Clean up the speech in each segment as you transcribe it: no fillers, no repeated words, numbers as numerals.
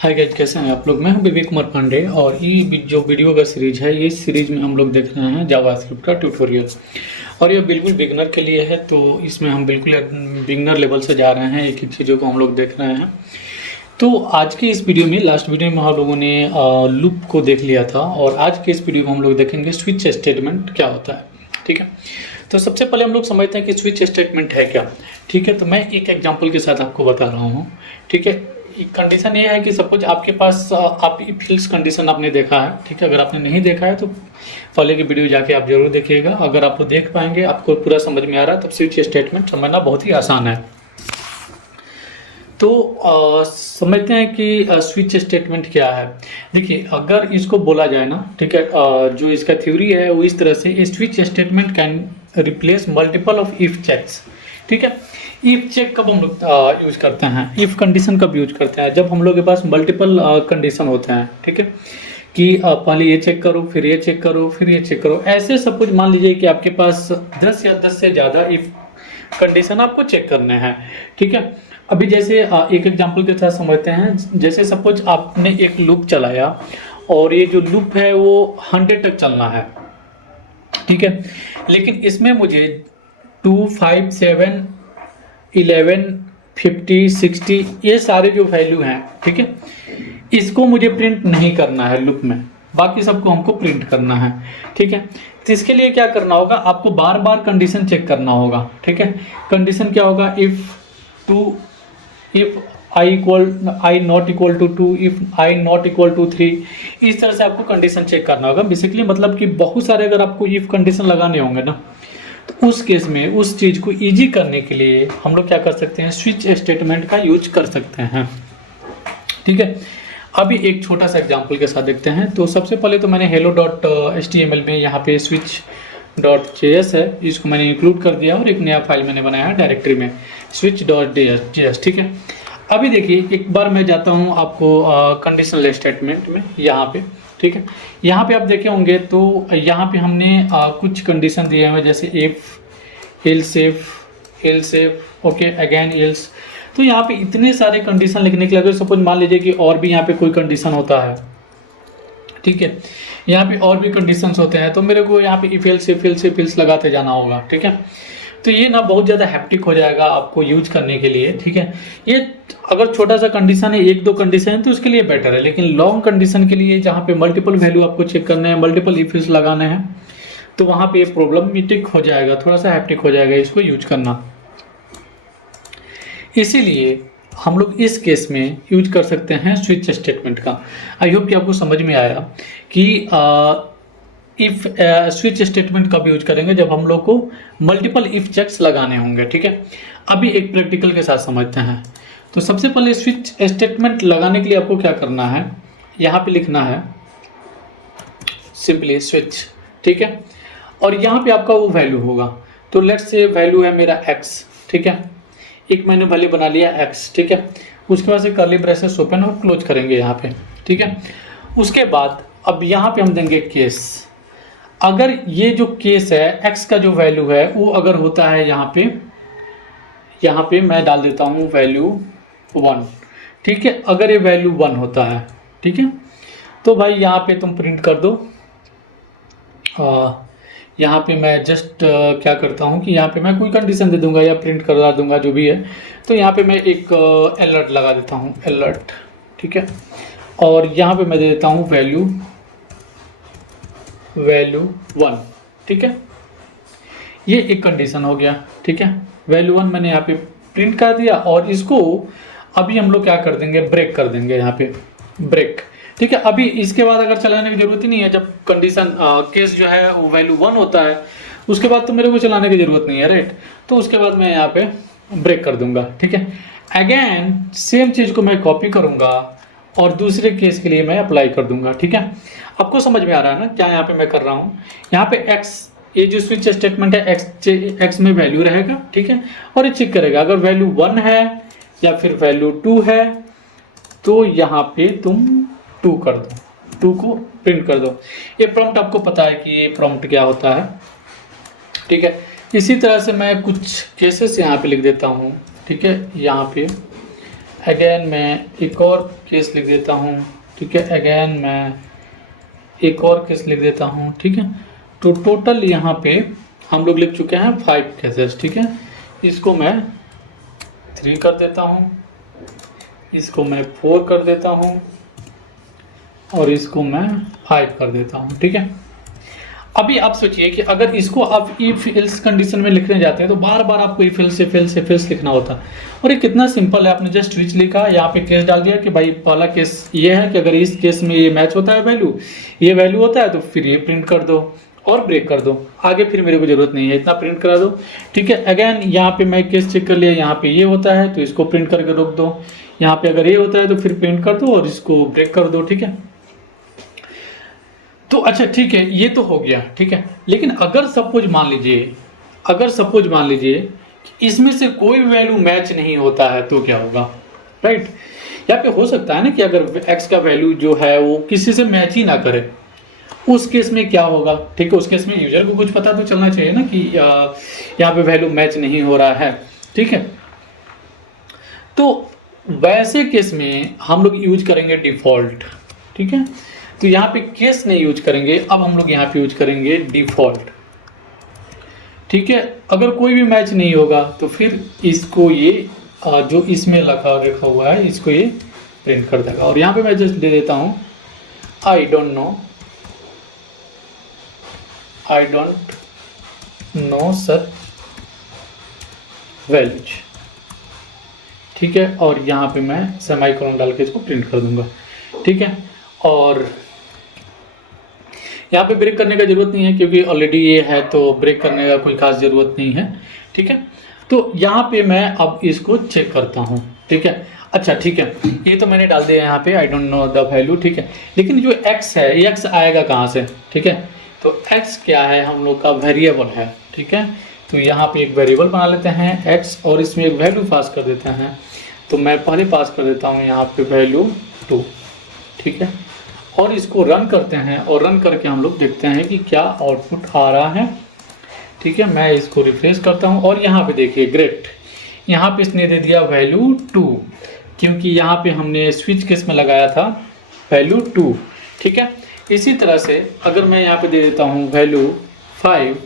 Hi guys, कैसे हैं आप लोग। मैं हूं विवेक कुमार पांडे और ये जो वीडियो का सीरीज है, ये सीरीज में हम लोग देख रहे हैं जावास्क्रिप्ट का ट्यूटोरियल। और ये बिल्कुल बिगनर के लिए है, तो इसमें हम बिल्कुल बिगनर लेवल से जा रहे हैं, एक एक चीज़ों को हम लोग देख रहे हैं। तो आज के इस वीडियो में, लास्ट वीडियो में हम लोगों ने लूप को देख लिया था, और आज के इस वीडियो में हम लोग देखेंगे स्विच स्टेटमेंट क्या होता है। ठीक है, तो सबसे पहले हम लोग समझते हैं कि स्विच स्टेटमेंट है क्या। ठीक है, तो मैं एक एग्जांपल के साथ आपको बता रहा हूँ। ठीक है, कंडीशन ये है कि सपोज आपके पास आप इफ एल्स कंडीशन आपने देखा है। ठीक है, अगर आपने नहीं देखा है तो पहले की वीडियो जाके आप जरूर देखिएगा। अगर आप देख पाएंगे, आपको पूरा समझ में आ रहा है, तब स्विच स्टेटमेंट समझना बहुत ही आसान है। तो समझते हैं कि स्विच स्टेटमेंट क्या है। देखिए, अगर इसको बोला जाए ना, ठीक है, जो इसका थ्योरी है वो इस तरह से, switch statement can replace multiple of if checks. ठीक है, इफ चेक कब हम लोग यूज करते हैं, इफ कंडीशन कब यूज करते हैं, जब हम लोग के पास मल्टीपल कंडीशन होते हैं। ठीक है, कि पहले ये चेक करो, फिर ये चेक करो, फिर ये चेक करो। ऐसे सपोज मान लीजिए कि आपके पास 10 या 10 से ज़्यादा इफ कंडीशन आपको चेक करने हैं। ठीक है, अभी जैसे एक एग्जांपल के साथ समझते हैं। जैसे सपोज आपने एक लूप चलाया और ये जो लूप है वो 100 तक चलना है। ठीक है, लेकिन इसमें मुझे 2, 5, 7, 11, 50, 60 ये सारे जो वैल्यू हैं, ठीक है, इसको मुझे प्रिंट नहीं करना है लूप में, बाकी सबको हमको प्रिंट करना है। ठीक है, तो इसके लिए क्या करना होगा, आपको बार बार कंडीशन चेक करना होगा। ठीक है, कंडीशन क्या होगा, if I not equal to 2, if I not equal to 3, इस तरह से आपको कंडीशन चेक करना होगा। बेसिकली मतलब कि बहुत सारे अगर आपको इफ कंडीशन लगाने होंगे ना, तो उस केस में उस चीज़ को ईजी करने के लिए हम लोग क्या कर सकते हैं, स्विच स्टेटमेंट का यूज कर सकते हैं। ठीक है, अभी एक छोटा सा एग्जांपल के साथ देखते हैं। तो सबसे पहले तो मैंने hello.html में यहाँ पे switch.js है, इसको मैंने इंक्लूड कर दिया और एक नया फाइल मैंने बनाया है डायरेक्टरी में switch.js। ठीक है, अभी देखिए, एक बार मैं जाता हूँ आपको कंडीशनल स्टेटमेंट में यहाँ पे। ठीक है, यहाँ पे आप देखे होंगे तो यहाँ पे हमने कुछ कंडीशन दिए हुए, जैसे if, else, okay, again else. तो यहाँ पे इतने सारे कंडीशन लिखने के लिए, अगर सपोज मान लीजिए कि और भी यहाँ पे कोई कंडीशन होता है, ठीक है, यहाँ पे और भी कंडीशंस होते हैं, तो मेरे को यहाँ पे इफ एल्स लगाते जाना होगा। ठीक है, तो ये ना बहुत ज़्यादा हैप्टिक हो जाएगा आपको यूज करने के लिए। ठीक है, ये अगर छोटा सा कंडीशन है, 1-2 कंडीशन है, तो उसके लिए बेटर है। लेकिन लॉन्ग कंडीशन के लिए, जहाँ पे मल्टीपल वैल्यू आपको चेक करने हैं, मल्टीपल इफ एल्स लगाने हैं, तो वहाँ पे ये प्रॉब्लमेटिक हो जाएगा, थोड़ा सा हैप्टिक हो जाएगा इसको यूज करना। इसीलिए हम लोग इस केस में यूज कर सकते हैं स्विच स्टेटमेंट का। आई होप कि आपको समझ में आया कि इफ स्विच स्टेटमेंट कब यूज करेंगे, जब हम लोग को मल्टीपल इफ चेक्स लगाने होंगे। ठीक है, अभी एक प्रैक्टिकल के साथ समझते हैं। तो सबसे पहले स्विच स्टेटमेंट लगाने के लिए आपको क्या करना है, यहाँ पे लिखना है सिंपली स्विच। ठीक है, और यहाँ पे आपका वो वैल्यू होगा। तो लेट्स से वैल्यू है मेरा एक्स। ठीक है, एक मैंने वैल्यू बना लिया एक्स। ठीक है, उसके बाद से कर्ली ब्रेसेस ओपन और क्लोज करेंगे यहाँ पे। ठीक है, उसके बाद अब यहाँ पे हम देंगे केस। अगर ये जो केस है, एक्स का जो वैल्यू है वो अगर होता है यहाँ पे मैं डाल देता हूँ वैल्यू 1। ठीक है, अगर ये वैल्यू 1 होता है, ठीक है, तो भाई यहाँ पे तुम प्रिंट कर दो। यहाँ पे मैं जस्ट क्या करता हूँ कि यहाँ पे मैं कोई कंडीशन दे दूंगा या प्रिंट करा दूंगा, जो भी है। तो यहाँ पे मैं एक अलर्ट लगा देता हूँ, अलर्ट। ठीक है, और यहाँ पे मैं दे देता हूँ वैल्यू 1। ठीक है, ये एक कंडीशन हो गया। ठीक है, वैल्यू 1 मैंने यहाँ पे प्रिंट कर दिया, और इसको अभी हम लोग क्या कर देंगे, ब्रेक कर देंगे यहाँ पे, ब्रेक। ठीक है, अभी इसके बाद अगर चलाने की जरूरत ही नहीं है। जब कंडीशन केस जो है वो वैल्यू 1 होता है, उसके बाद तो मेरे को चलाने की जरूरत नहीं है, राइट। तो उसके बाद मैं यहाँ पे ब्रेक कर दूंगा। ठीक है, अगेन सेम चीज़ को मैं कॉपी करूंगा और दूसरे केस के लिए मैं अप्लाई कर दूंगा। ठीक है, आपको समझ में आ रहा है ना क्या यहाँ पे मैं कर रहा हूँ। यहाँ पे एक्स, ये जो स्विच स्टेटमेंट है, एक्स में वैल्यू रहेगा। ठीक है, और ये चेक करेगा अगर वैल्यू 1 है या फिर वैल्यू 2 है, तो यहाँ पे तुम 2 कर दो, 2 को प्रिंट कर दो। ये प्रॉम्प्ट आपको पता है कि ये प्रॉम्प्ट क्या होता है। ठीक है, इसी तरह से मैं कुछ केसेस यहाँ पे लिख देता हूँ। ठीक है, यहाँ पे अगेन मैं एक और केस लिख देता हूँ, ठीक है। अगेन मैं एक और केस लिख देता हूँ, ठीक है। तो टोटल यहाँ पे हम लोग लिख चुके हैं 5 केसेस, ठीक है। इसको मैं 3 कर देता हूँ, इसको मैं 4 कर देता हूँ और इसको मैं 5 कर देता हूँ, ठीक है। अभी आप सोचिए कि अगर इसको आप इफ एल्स कंडीशन में लिखने जाते हैं तो बार बार आपको if else if else if else लिखना होता है। और ये कितना सिंपल है, आपने जस्ट स्विच लिखा, यहाँ पे केस डाल दिया कि भाई पहला केस ये है कि अगर इस केस में ये मैच होता है वैल्यू, ये वैल्यू होता है, तो फिर ये प्रिंट कर दो और ब्रेक कर दो, आगे फिर मेरे को जरूरत नहीं है, इतना प्रिंट करा दो, ठीक है। अगेन यहाँ पे मैं केस चेक कर लिया, यहाँ पे ये होता है तो इसको प्रिंट करके रोक दो, यहाँ पे अगर ये होता है तो फिर प्रिंट कर दो और इसको ब्रेक कर दो, ठीक है। तो अच्छा ठीक है, ये तो हो गया, ठीक है। लेकिन अगर सपोज मान लीजिए, अगर सपोज मान लीजिए कि इसमें से कोई वैल्यू मैच नहीं होता है तो क्या होगा, राइट। यहाँ पे हो सकता है ना कि अगर x का वैल्यू जो है वो किसी से मैच ही ना करे, उस केस में क्या होगा, ठीक है। उस केस में यूजर को कुछ पता तो चलना चाहिए ना कि यहाँ पे वैल्यू मैच नहीं हो रहा है, ठीक है। तो वैसे केस में हम लोग यूज करेंगे डिफॉल्ट, ठीक है। तो यहाँ पे केस नहीं यूज करेंगे, अब हम लोग यहाँ पे यूज करेंगे डिफॉल्ट, ठीक है। अगर कोई भी मैच नहीं होगा तो फिर इसको ये जो इसमें रखा हुआ है इसको ये प्रिंट कर देगा। और यहाँ पे मैं जस्ट दे देता हूँ I don't know such values, ठीक है। और यहाँ पे मैं सेमीकोलन डाल के इसको प्रिंट कर दूंगा, ठीक है। और यहाँ पे ब्रेक करने का जरूरत नहीं है क्योंकि ऑलरेडी ये है, तो ब्रेक करने का कोई खास जरूरत नहीं है, ठीक है। तो यहाँ पे मैं अब इसको चेक करता हूँ, ठीक है। अच्छा ठीक है, ये तो मैंने डाल दिया यहाँ पे आई डोंट नो द वैल्यू, ठीक है। लेकिन जो x है, ये x आएगा कहाँ से, ठीक है। तो x क्या है, हम लोग का वेरिएबल है, ठीक है। तो यहाँ पे एक वेरिएबल बना लेते हैं x और इसमें एक वैल्यू पास कर देते हैं। तो मैं पहले पास कर देता हूँ यहाँ पे वैल्यू 2, ठीक है। और इसको रन करते हैं और रन करके हम लोग देखते हैं कि क्या आउटपुट आ रहा है, ठीक है। मैं इसको रिफ्रेश करता हूँ और यहाँ पे देखिए ग्रेट, यहाँ पे इसने दे दिया वैल्यू 2, क्योंकि यहाँ पे हमने स्विच केस में लगाया था वैल्यू 2, ठीक है। इसी तरह से अगर मैं यहाँ पे दे देता हूँ वैल्यू 5,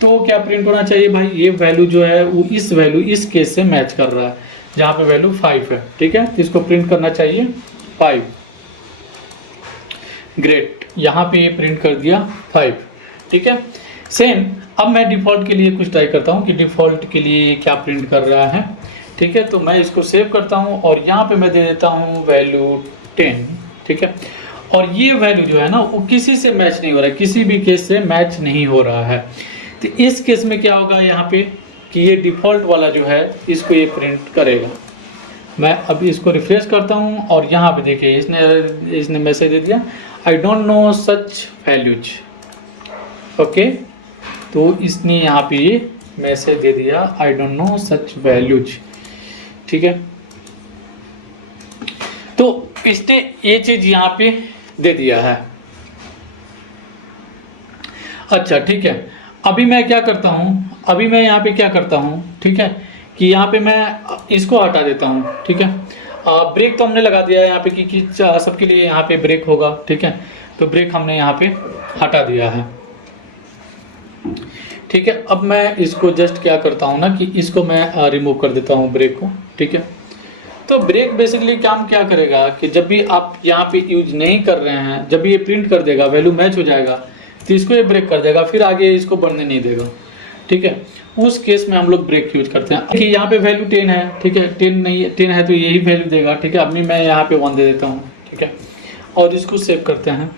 तो क्या प्रिंट होना चाहिए भाई, ये वैल्यू जो है वो इस वैल्यू इस केस से मैच कर रहा है जहाँ पे वैल्यू 5 है, ठीक है। तो इसको प्रिंट करना चाहिए 5, ग्रेट, यहाँ पे ये प्रिंट कर दिया 5, ठीक है। सेम अब मैं डिफ़ॉल्ट के लिए कुछ ट्राई करता हूँ कि डिफ़ॉल्ट के लिए क्या प्रिंट कर रहा है, ठीक है। तो मैं इसको सेव करता हूँ और यहाँ पे मैं दे देता हूँ वैल्यू 10, ठीक है। और ये वैल्यू जो है ना वो किसी से मैच नहीं हो रहा है, किसी भी केस से मैच नहीं हो रहा है। तो इस केस में क्या होगा यहाँ पे कि ये डिफ़ॉल्ट वाला जो है इसको ये प्रिंट करेगा। मैं अभी इसको रिफ्रेश करता हूँ और यहाँ पे देखिए इसने मैसेज दे दिया I don't know such values, okay. तो इसने यहाँ पे ये मैसेज दे दिया I don't know such values, ठीक है। तो इसने ये चीज यहाँ पे दे दिया है। अच्छा ठीक है, अभी मैं क्या करता हूँ, अभी मैं यहाँ पे क्या करता हूँ, ठीक है, कि यहाँ पे मैं इसको हटा देता हूँ, ठीक है। ब्रेक तो हमने लगा दिया है यहाँ पे कि सबके लिए यहाँ पे ब्रेक होगा, ठीक है। तो ब्रेक हमने यहाँ पे हटा दिया है, ठीक है। अब मैं इसको जस्ट क्या करता हूँ ना कि इसको मैं रिमूव कर देता हूँ ब्रेक को, ठीक है। तो ब्रेक बेसिकली काम क्या करेगा कि जब भी आप यहाँ पे यूज नहीं कर रहे हैं, जब भी ये प्रिंट कर देगा वैल्यू मैच हो जाएगा तो इसको ये ब्रेक कर देगा, फिर आगे इसको बढ़ने नहीं देगा, ठीक है। उस केस में हम लोग ब्रेक यूज करते हैं कि यहाँ पे वैल्यू 10 है, ठीक है, 10 नहीं है, 10 है तो यही वैल्यू देगा, ठीक है। अभी मैं यहाँ पे 1 दे देता हूँ, ठीक है, और इसको सेव करते हैं।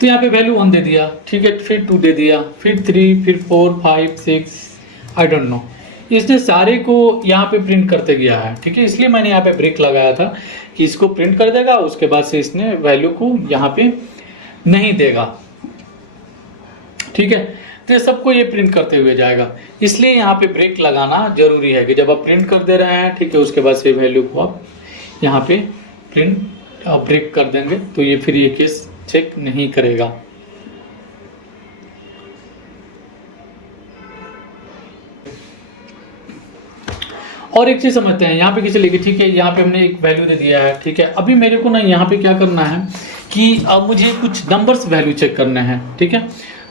तो यहाँ पे वैल्यू 1 दे दिया, ठीक है, फिर 2 दे दिया, फिर 3, फिर 4, 5, 6, आई डोंट नो। इसने सारे को यहाँ पे प्रिंट करते गया है, ठीक है। इसलिए मैंने यहाँ पे ब्रेक लगाया था कि इसको प्रिंट कर देगा, उसके बाद से इसने वैल्यू को यहाँ पे नहीं देगा, ठीक है। तो सबको ये प्रिंट करते हुए जाएगा, इसलिए यहाँ पे ब्रेक लगाना जरूरी है कि जब आप प्रिंट कर दे रहे हैं, ठीक है, उसके बाद से वैल्यू को आप यहाँ पे प्रिंट ब्रेक कर देंगे तो ये फिर ये केस चेक नहीं करेगा। और एक चीज़ समझते हैं, यहाँ पे किसी लिखी, ठीक है, यहाँ पे हमने एक वैल्यू दे दिया है, ठीक है। अभी मेरे को ना यहाँ पे क्या करना है कि अब मुझे कुछ नंबर्स वैल्यू चेक करने हैं, ठीक है।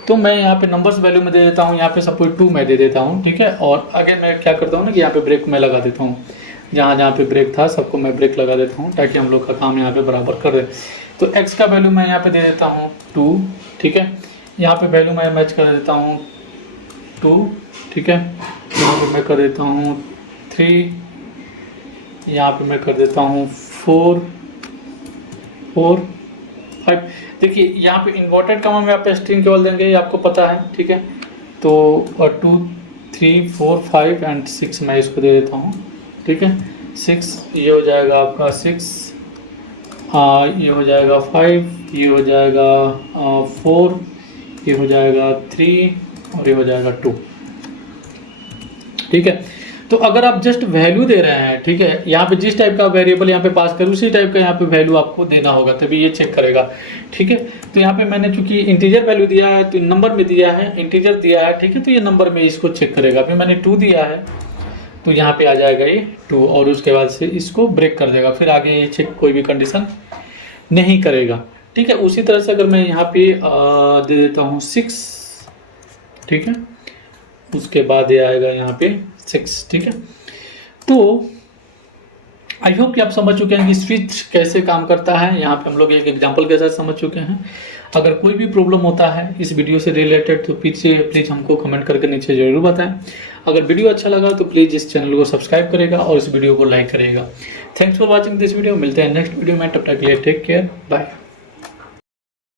तो मैं यहाँ पे नंबर्स वैल्यू में दे देता हूँ, यहाँ पे सपोज 2 मैं दे देता हूँ, ठीक है। और आगे मैं क्या करता हूँ ना कि यहाँ पे ब्रेक मैं लगा देता हूँ, जहाँ जहाँ पे ब्रेक था सबको मैं ब्रेक लगा देता हूँ, ताकि हम लोग का काम यहाँ पे बराबर कर दे। तो x का वैल्यू मैं यहाँ पे दे देता हूँ 2, ठीक है। यहाँ पे वैल्यू मैं मैच कर देता हूँ 2, ठीक है। यहाँ पे मैं कर देता हूँ 3, यहाँ पे मैं कर देता हूँ 4, 5। देखिए यहाँ पे इन्वर्टेड कॉमा में आप स्ट्रिंग केवल देंगे, ये आपको पता है, ठीक है। तो 2, 3, 4, 5 एंड 6 मैं इसको दे देता हूँ, ठीक है। 6 ये हो जाएगा आपका 6, ये हो जाएगा 5, ये हो जाएगा 4, ये हो जाएगा 3 और ये हो जाएगा 2, ठीक है। तो अगर आप जस्ट वैल्यू दे रहे हैं, ठीक है, यहाँ पे जिस टाइप का वेरिएबल यहाँ पे पास करें उसी टाइप का यहाँ पे वैल्यू आपको देना होगा, तभी ये चेक करेगा, ठीक है। तो यहाँ पे मैंने चूंकि इंटीजर वैल्यू दिया है तो नंबर में दिया है, इंटीजर दिया है, ठीक है, तो ये नंबर में इसको चेक करेगा। अभी मैंने 2 दिया है तो यहाँ पे आ जाएगा ये 2 और उसके बाद से इसको ब्रेक कर देगा, फिर आगे ये चेक कोई भी कंडीशन नहीं करेगा, ठीक है। उसी तरह से अगर मैं यहाँ पे दे देता हूँ 6, ठीक है, उसके बाद ये आएगा यहाँ पे 6, ठीक है। तो आई होप कि आप समझ चुके हैं कि स्विच कैसे काम करता है। यहाँ पे हम लोग एक एग्जांपल के साथ समझ चुके हैं। अगर कोई भी प्रॉब्लम होता है इस वीडियो से रिलेटेड तो प्लीज़ हमको कमेंट करके नीचे ज़रूर बताएं। अगर वीडियो अच्छा लगा तो प्लीज़ इस चैनल को सब्सक्राइब करेगा और इस वीडियो को लाइक करेगा। Thanks for watching this video. मिलते हैं नेक्स्ट वीडियो में, तब तक के लिए टेक केयर, बाय।